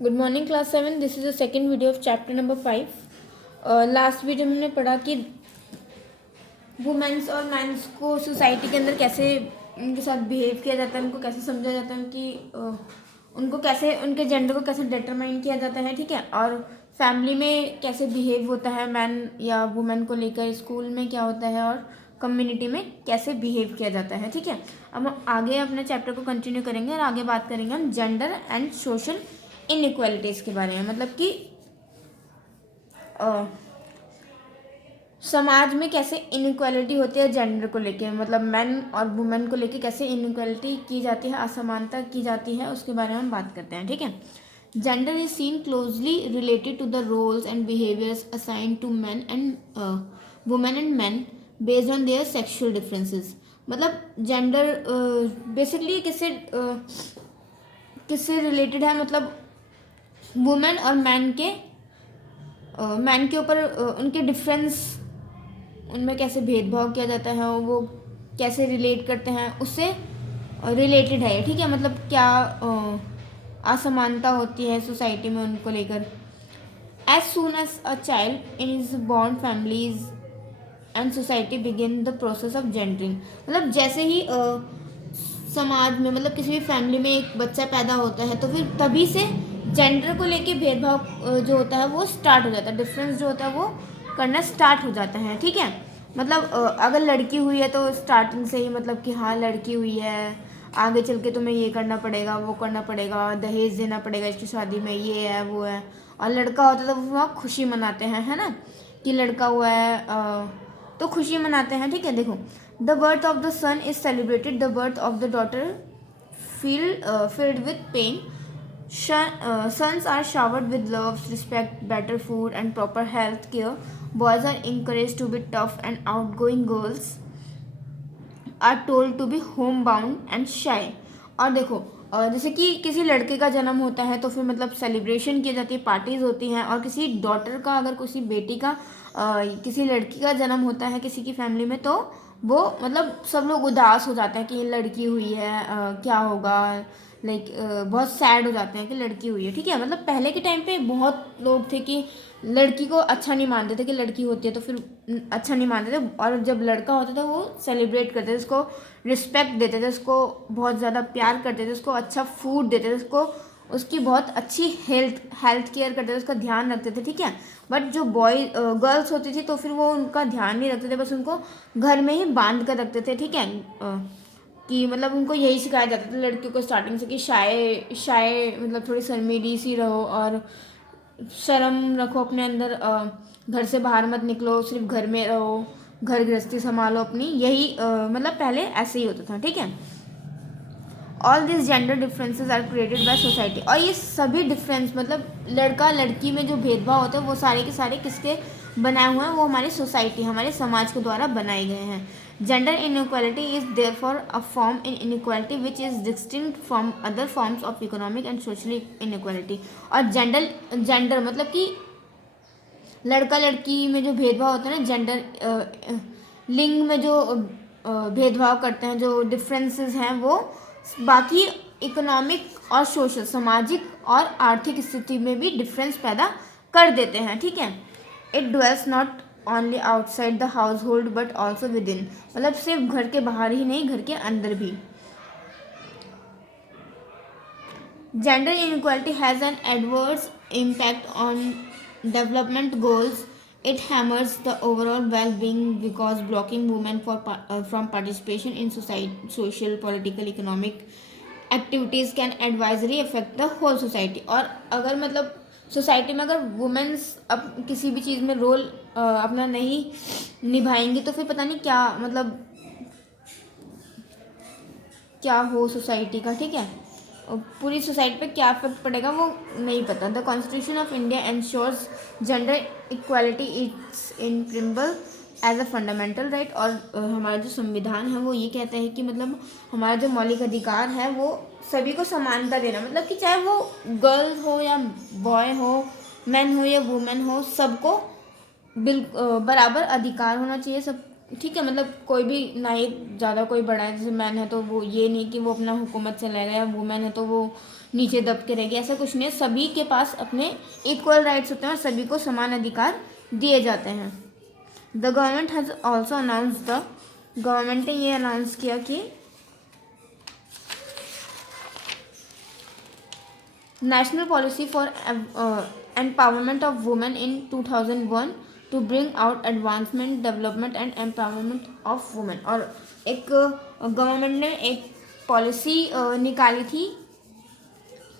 Good morning class 7। This is the second video of chapter number 5। Last video में हमने पढ़ा कि women's और मैंस को सोसाइटी के अंदर कैसे उनके साथ बिहेव किया जाता है, उनको कैसे समझा जाता है, उनको कैसे उनके जेंडर को कैसे डिटरमाइन किया जाता है, ठीक है। और फैमिली में कैसे बिहेव होता है मैन या वुमेन को लेकर, स्कूल में क्या होता है और कम्युनिटी में कैसे बिहेव किया जाता है, ठीक है। अब हम आगे अपने चैप्टर को कंटिन्यू करेंगे और आगे बात करेंगे हम जेंडर एंड सोशल इनइक्वालिटीज़ के बारे में। मतलब कि समाज में कैसे इनइक्वालिटी होती है जेंडर को लेके, मतलब मैन और वुमेन को लेके कैसे इनइक्वालिटी की जाती है, असमानता की जाती है, उसके बारे में हम बात करते हैं, ठीक है। Gender is seen closely related to the roles and behaviours assign to man and women and man based on their sexual differences. मतलब जेंडर बेसिकली किससे रिलेटेड है, मतलब वुमेन और मैन के ऊपर उनके डिफरेंस, उनमें कैसे भेदभाव किया जाता है, वो कैसे रिलेट करते हैं, उससे रिलेटेड है, ठीक है। मतलब क्या असमानता होती है सोसाइटी में उनको लेकर। As soon as a child in is born families and society begin the process of gendering. मतलब जैसे ही समाज में, मतलब किसी भी फैमिली में एक बच्चा पैदा होता है तो फिर तभी से जेंडर को लेके भेदभाव जो होता है वो स्टार्ट हो जाता है, डिफरेंस जो होता है वो करना स्टार्ट हो जाता है, ठीक है। मतलब अगर लड़की हुई है तो स्टार्टिंग से ही, मतलब कि हाँ लड़की हुई है, आगे चल के तुम्हें ये करना पड़ेगा, वो करना पड़ेगा, दहेज देना पड़ेगा इसकी शादी में, ये है वो है। और लड़का होता है तो वो वहाँ खुशी मनाते हैं, है ना, कि लड़का हुआ है तो खुशी मनाते हैं, ठीक है। देखो, the birth of the son is celebrated, the birth of the daughter filled with pain. Sons are showered with love, respect, better food, and proper health care. Boys are encouraged to be tough and outgoing. Girls are told to be homebound and shy. और देखो, जैसे कि किसी लड़के का जन्म होता है तो फिर मतलब सेलिब्रेशन की जाती है, पार्टीज होती हैं। और किसी डॉटर का, अगर किसी बेटी का, किसी लड़की का जन्म होता है किसी की फैमिली में, तो वो मतलब सब लोग उदास हो जाते हैं कि ये लड़की हुई है, क्या होगा, लाइक बहुत सैड हो जाते हैं कि लड़की हुई है, ठीक है। मतलब पहले के टाइम पे बहुत लोग थे कि लड़की को अच्छा नहीं मानते थे, कि लड़की होती है तो फिर अच्छा नहीं मानते थे। और जब लड़का होता था वो सेलिब्रेट करते थे, उसको रिस्पेक्ट देते थे, उसको बहुत ज़्यादा प्यार करते थे, उसको अच्छा फूड देते थे, उसको उसकी बहुत अच्छी हेल्थ केयर करते थे, उसका ध्यान रखते थे, ठीक है। बट जो गर्ल्स होती थी तो फिर वो उनका ध्यान नहीं रखते थे, बस उनको घर में ही बांध कर रखते थे, ठीक है। कि मतलब उनको यही सिखाया जाता था लड़कियों को स्टार्टिंग से कि शाय शाय मतलब थोड़ी शर्मीली सी रहो और शर्म रखो अपने अंदर, घर से बाहर मत निकलो, सिर्फ घर में रहो, घर गृहस्थी संभालो अपनी, यही मतलब पहले ऐसे ही होता था, ठीक है। All this gender differences are created by society. और ये सभी डिफरेंस, मतलब लड़का लड़की में जो भेदभाव होता है वो सारे के सारे किसके बनाए हुए हैं, वो हमारी सोसाइटी, हमारे समाज के द्वारा बनाए गए हैं। Gender inequality is therefore a form in inequality which is distinct from other forms of economic and social inequality. और जेंडर मतलब कि लड़का लड़की में जो भेदभाव होता है ना, जेंडर लिंग में जो भेदभाव करते हैं, जो डिफरेंसेस हैं, वो बाकी इकोनॉमिक और सोशल, सामाजिक और आर्थिक स्थिति में भी डिफरेंस पैदा कर देते हैं, ठीक है। It dwells not only outside the household but also within. मतलब सिर्फ घर के बाहर ही नहीं, घर के अंदर भी। Gender inequality has an adverse impact on development goals. It hammers the overall well-being because blocking women from participation in social, political, economic activities can adversely affect the whole society. और अगर मतलब सोसाइटी में अगर women's अब किसी भी चीज़ में role अपना नहीं निभाएंगी तो फिर पता नहीं क्या, मतलब क्या हो सोसाइटी का, ठीक है। और पूरी सोसाइटी पे क्या इफेक्ट पड़ेगा वो नहीं पता। The constitution of India ensures gender equality its in preamble as a fundamental right. और हमारा जो संविधान है वो ये कहता है कि मतलब हमारा जो मौलिक अधिकार है वो सभी को समानता देना, मतलब कि चाहे वो गर्ल हो या बॉय हो, मैन हो या वुमेन हो, सबको बराबर अधिकार होना चाहिए सब, ठीक है। मतलब कोई भी ना ही ज़्यादा कोई बड़ा है, जैसे मैन है तो वो ये नहीं कि वो अपना हुकूमत चलाएगा, या वुमेन है तो वो नीचे दब के रहेगी, ऐसा कुछ नहीं है। सभी के पास अपने इक्वल राइट्स होते हैं और सभी को समान अधिकार दिए जाते हैं। The government has also announce the government ने ये अनाउंस किया कि national policy for empowerment of women in 2001 to bring out advancement, development and empowerment of women. और एक गवर्नमेंट ने एक पॉलिसी निकाली थी,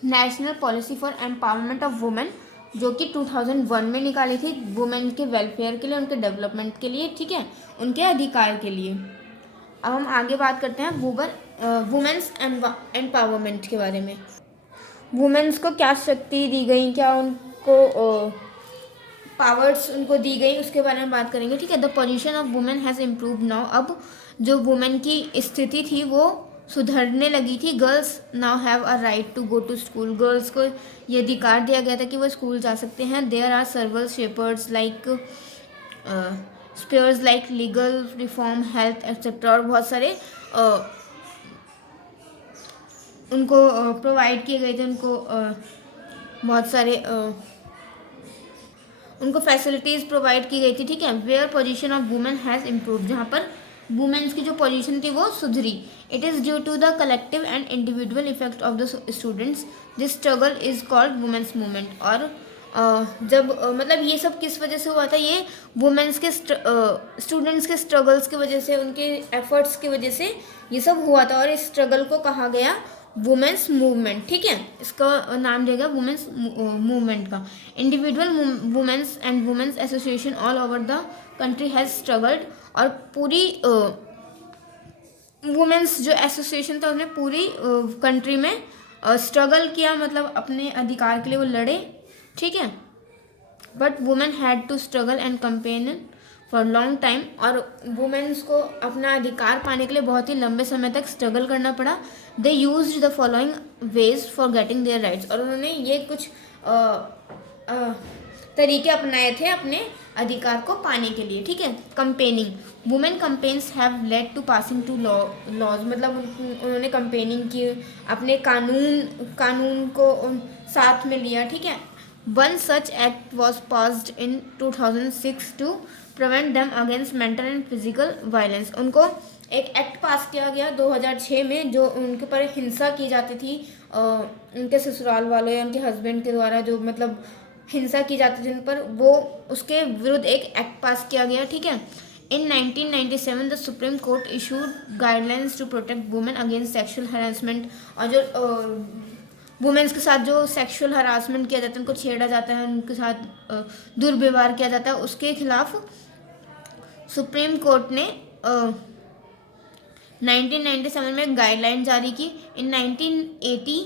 national policy for empowerment of women, जो कि 2001 में निकाली थी, वुमेन के वेलफेयर के लिए, उनके डेवलपमेंट के लिए, ठीक है, उनके अधिकार के लिए। अब हम आगे बात करते हैं वुमेन्स एम्पावरमेंट के बारे में। वुमेन्स को क्या शक्ति दी गई, क्या उनको पावर्स उनको दी गई, उसके बारे में बात करेंगे, ठीक है। The position of women has improve now. अब जो वुमेन की स्थिति थी वो सुधरने लगी थी। Girls now have a right to go to school. Girls को ये अधिकार दिया गया था कि वो स्कूल जा सकते हैं। There are several spheres like spheres like legal reform, health etcetera, और बहुत सारे उनको प्रोवाइड किए गए थे, उनको बहुत सारे उनको फैसिलिटीज़ प्रोवाइड की गई थी, ठीक है। Where position of women has improve, जहाँ पर वुमेन्स की जो पोजीशन थी वो सुधरी। It is due to the collective and individual effect of the students. This struggle is called women's movement. और जब मतलब ये सब किस वजह से हुआ था, ये वुमेन्स के स्टूडेंट्स के स्ट्रगल्स की वजह से, उनके एफर्ट्स की वजह से ये सब हुआ था, और इस स्ट्रगल को कहा गया वुमेन्स मूवमेंट, ठीक है। इसका नाम दिया गया वुमेन्स मूवमेंट का। Individual women's and women's association all over the country has struggled. और पूरी वुमेन्स जो एसोसिएशन था उसने पूरी कंट्री में स्ट्रगल किया, मतलब अपने अधिकार के लिए वो लड़े, ठीक है। But women had to struggle and campaign for long time. और वुमेन्स को अपना अधिकार पाने के लिए बहुत ही लंबे समय तक स्ट्रगल करना पड़ा। They used the following ways for getting their rights. और उन्होंने ये कुछ तरीके अपनाए थे अपने अधिकार को पाने के लिए, ठीक है। Campaigning, women campaigns have led to passing to laws, मतलब उन्होंने कंपेनिंग की, अपने कानून को साथ में लिया, ठीक है। One such act was passed in 2006 to prevent them against mental and physical violence. उनको एक एक्ट पास किया गया 2006 में, जो उनके ऊपर हिंसा की जाती थी, उनके ससुराल वालों या उनके हस्बैंड के द्वारा जो मतलब हिंसा की जाती थी उन पर, वो उसके विरुद्ध एक एक्ट पास किया गया, ठीक है। In 1997 the supreme court issued guidelines to protect women against sexual harassment. और जो वुमेन्स के साथ जो सेक्सुअल हरासमेंट किया जाता है, उनको छेड़ा जाता है, उनके साथ दुर्व्यवहार किया जाता है, उसके खिलाफ सुप्रीम कोर्ट ने 1997 में गाइडलाइन जारी की। In 1980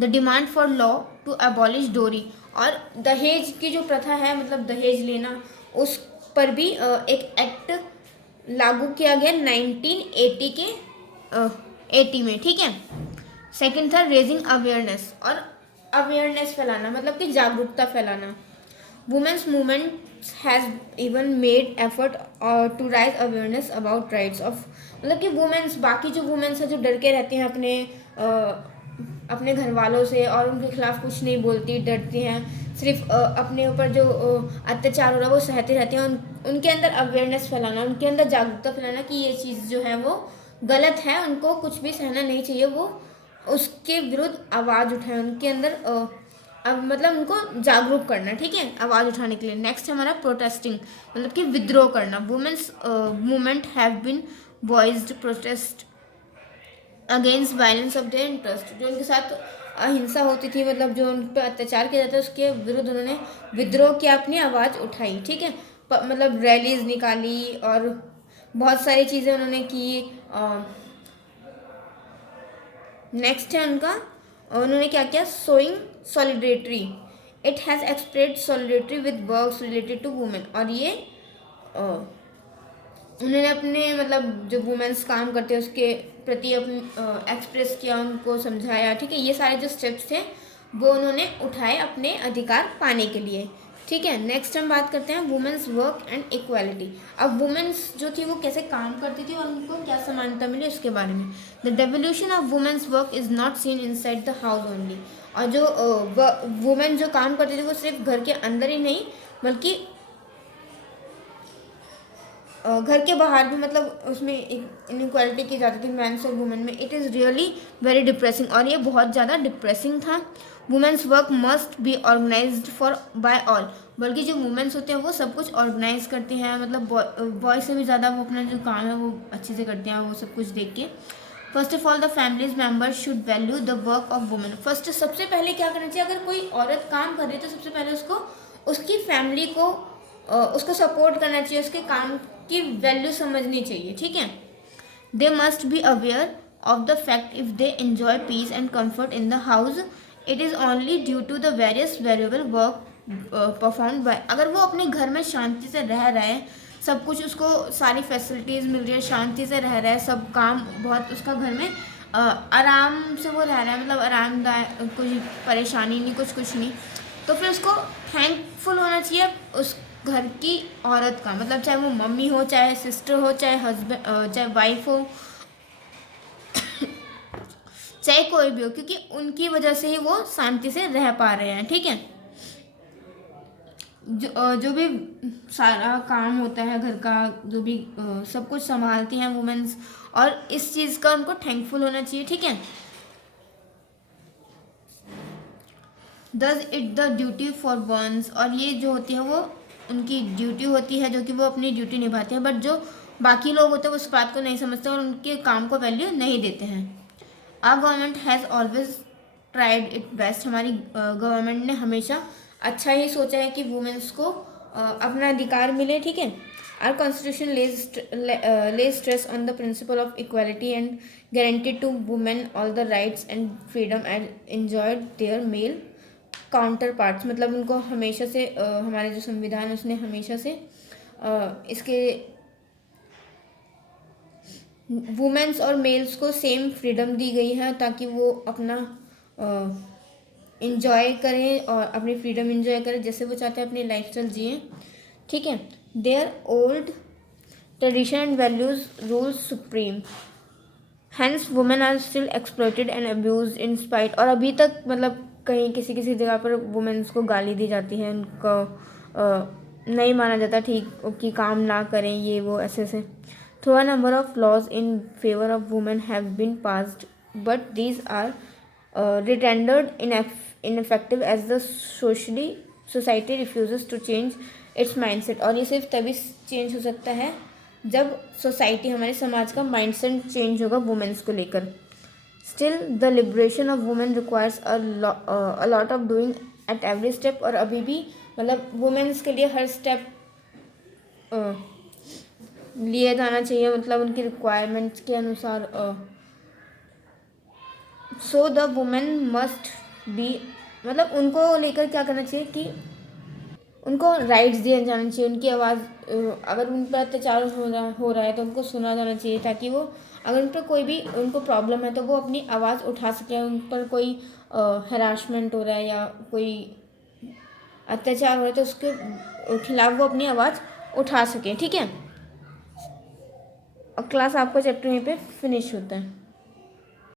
the demand for law to abolish dowry. और दहेज की जो प्रथा है, मतलब दहेज लेना, उस पर भी एक एक्ट लागू किया गया 1980 के 80 में, ठीक है। सेकंड था रेजिंग अवेयरनेस। और अवेयरनेस फैलाना, मतलब कि जागरूकता फैलाना। Women's movement has even made effort to raise awareness about rights of, मतलब कि वुमेन्स, बाकी जो वुमेन्स हैं जो डर के रहती हैं अपने घर वालों से, और उनके खिलाफ कुछ नहीं बोलती, डरती हैं, सिर्फ अपने ऊपर जो अत्याचार हो रहा है वो सहते रहते हैं, उनके अंदर अवेयरनेस फैलाना, उनके अंदर जागरूकता फैलाना कि ये चीज़ जो है वो गलत है, उनको कुछ भी सहना नहीं चाहिए, वो उसके विरुद्ध आवाज़ उठाएं, उनके अंदर मतलब उनको जागरूक करना, ठीक है, आवाज़ उठाने के लिए। नेक्स्ट हमारा प्रोटेस्टिंग, मतलब कि विद्रोह करना। Women's movement have been voiced protest against violence of their interest. जो उनके साथ अहिंसा होती थी, मतलब जो उन पर अत्याचार किया जाता है, उसके विरुद्ध उन्होंने विद्रोह किया, अपनी आवाज़ उठाई, ठीक है। मतलब रैलीज निकाली और बहुत सारी चीज़ें उन्होंने की। नेक्स्ट है उनका, उन्होंने क्या किया, showing solidarity. It has expressed solidarity with works related to women. और ये उन्होंने अपने मतलब जो वुमेन्स काम करते हैं उसके प्रति अपनी एक्सप्रेस किया, उनको समझाया, ठीक है। ये सारे जो स्टेप्स थे वो उन्होंने उठाए अपने अधिकार पाने के लिए, ठीक है। नेक्स्ट हम बात करते हैं वुमेन्स वर्क एंड इक्वालिटी। अब वुमेन्स जो थी वो कैसे काम करती थी और उनको क्या समानता मिली उसके बारे में। The devolution of women's work is not seen inside the house only. और जो वुमेन जो काम करती थी वो सिर्फ घर के अंदर ही नहीं बल्कि घर के बाहर भी, मतलब उसमें एक इनइक्वालिटी की जाती थी मेंस और वुमेन में। It is really very depressing, और ये बहुत ज़्यादा डिप्रेसिंग था। Women's work must be organised for by all, बल्कि जो वुमेन्स होते हैं वो सब कुछ ऑर्गेनाइज करते हैं, मतलब बॉय से भी ज़्यादा वो अपना जो काम है वो अच्छे से करते हैं, वो सब कुछ देख के। First of all the families members should value the work of women. First सबसे पहले क्या करना चाहिए, अगर कोई औरत काम कर रही है तो सबसे पहले उसको उसकी फैमिली को उसको सपोर्ट करना चाहिए, उसके काम की वैल्यू समझनी चाहिए, ठीक है। They must be aware of the fact if they enjoy peace and comfort in the house it is only due to the various variable work perform by. अगर वो अपने घर में शांति से रह रहा है, सब कुछ उसको सारी फैसिलिटीज़ मिल रही है, शांति से रह रहा है, सब काम बहुत उसका घर में आराम से वो रह रहा है, मतलब आरामदायक, कोई परेशानी नहीं, कुछ नहीं, तो फिर उसको थैंकफुल होना चाहिए उस घर की औरत का, मतलब चाहे वो मम्मी हो, चाहे सिस्टर हो, चाहे हस्बैंड, चाहे वाइफ हो, चाहे कोई भी हो, क्योंकि उनकी वजह से ही वो शांति से रह पा रहे हैं, ठीक है। जो भी सारा काम होता है घर का, जो भी सब कुछ संभालती हैं वुमेन्स, और इस चीज़ का उनको थैंकफुल होना चाहिए, ठीक है। Does it the duty for ones, और ये जो होती है वो उनकी ड्यूटी होती है, जो कि वो अपनी ड्यूटी निभाते हैं, बट जो बाकी लोग होते हैं वो उस बात को नहीं समझते और उनके काम को वैल्यू नहीं देते हैं। Our government has always tried it best, हमारी गवर्नमेंट ने हमेशा अच्छा ही सोचा है कि वुमेन्स को अपना अधिकार मिले, ठीक है। Our constitution lays stress on the principle of equality and guaranteed to women all the rights and freedom and enjoyed their male counterparts, मतलब उनको हमेशा से हमारे जो संविधान है उसने हमेशा से इसके वुमेन्स और मेल्स को सेम फ्रीडम दी गई है ताकि वो अपना इंजॉय करें और अपनी फ्रीडम इंजॉय करें जैसे वो चाहते हैं, अपनी लाइफस्टाइल जिए, ठीक है। Their old tradition and values rules supreme, hence women are still exploited and abuse in spite, और अभी तक मतलब कहीं किसी किसी जगह पर वुमेन्स को गाली दी जाती है, उनको नहीं माना जाता ठीक कि काम ना करें, ये वो ऐसे। Through a number of laws in favour of women have been passed but these are rendered ineffective as the society refuses to change its mindset, और ये सिर्फ तभी चेंज हो सकता है जब सोसाइटी, हमारे समाज का माइंडसेट चेंज होगा वुमेन्स को लेकर। Still the liberation of women requires a lot of doing at every step, और अभी भी मतलब वुमेन्स के लिए हर स्टेप लिया जाना चाहिए, मतलब उनकी रिक्वायरमेंट्स के अनुसार। So the women must be, मतलब उनको लेकर क्या करना चाहिए कि उनको राइट्स दिए जाने चाहिए, उनकी आवाज़, अगर उन पर अत्याचार हो रहा है तो उनको सुना जाना चाहिए, ताकि वो, अगर उन पर कोई भी उनको प्रॉब्लम है तो वो अपनी आवाज़ उठा सकें, उन पर कोई हरासमेंट हो रहा है या कोई अत्याचार हो रहा है तो उसके खिलाफ वो अपनी आवाज़ उठा सकें, ठीक है। और क्लास आपका चैप्टर यहीं पे फिनिश होता है।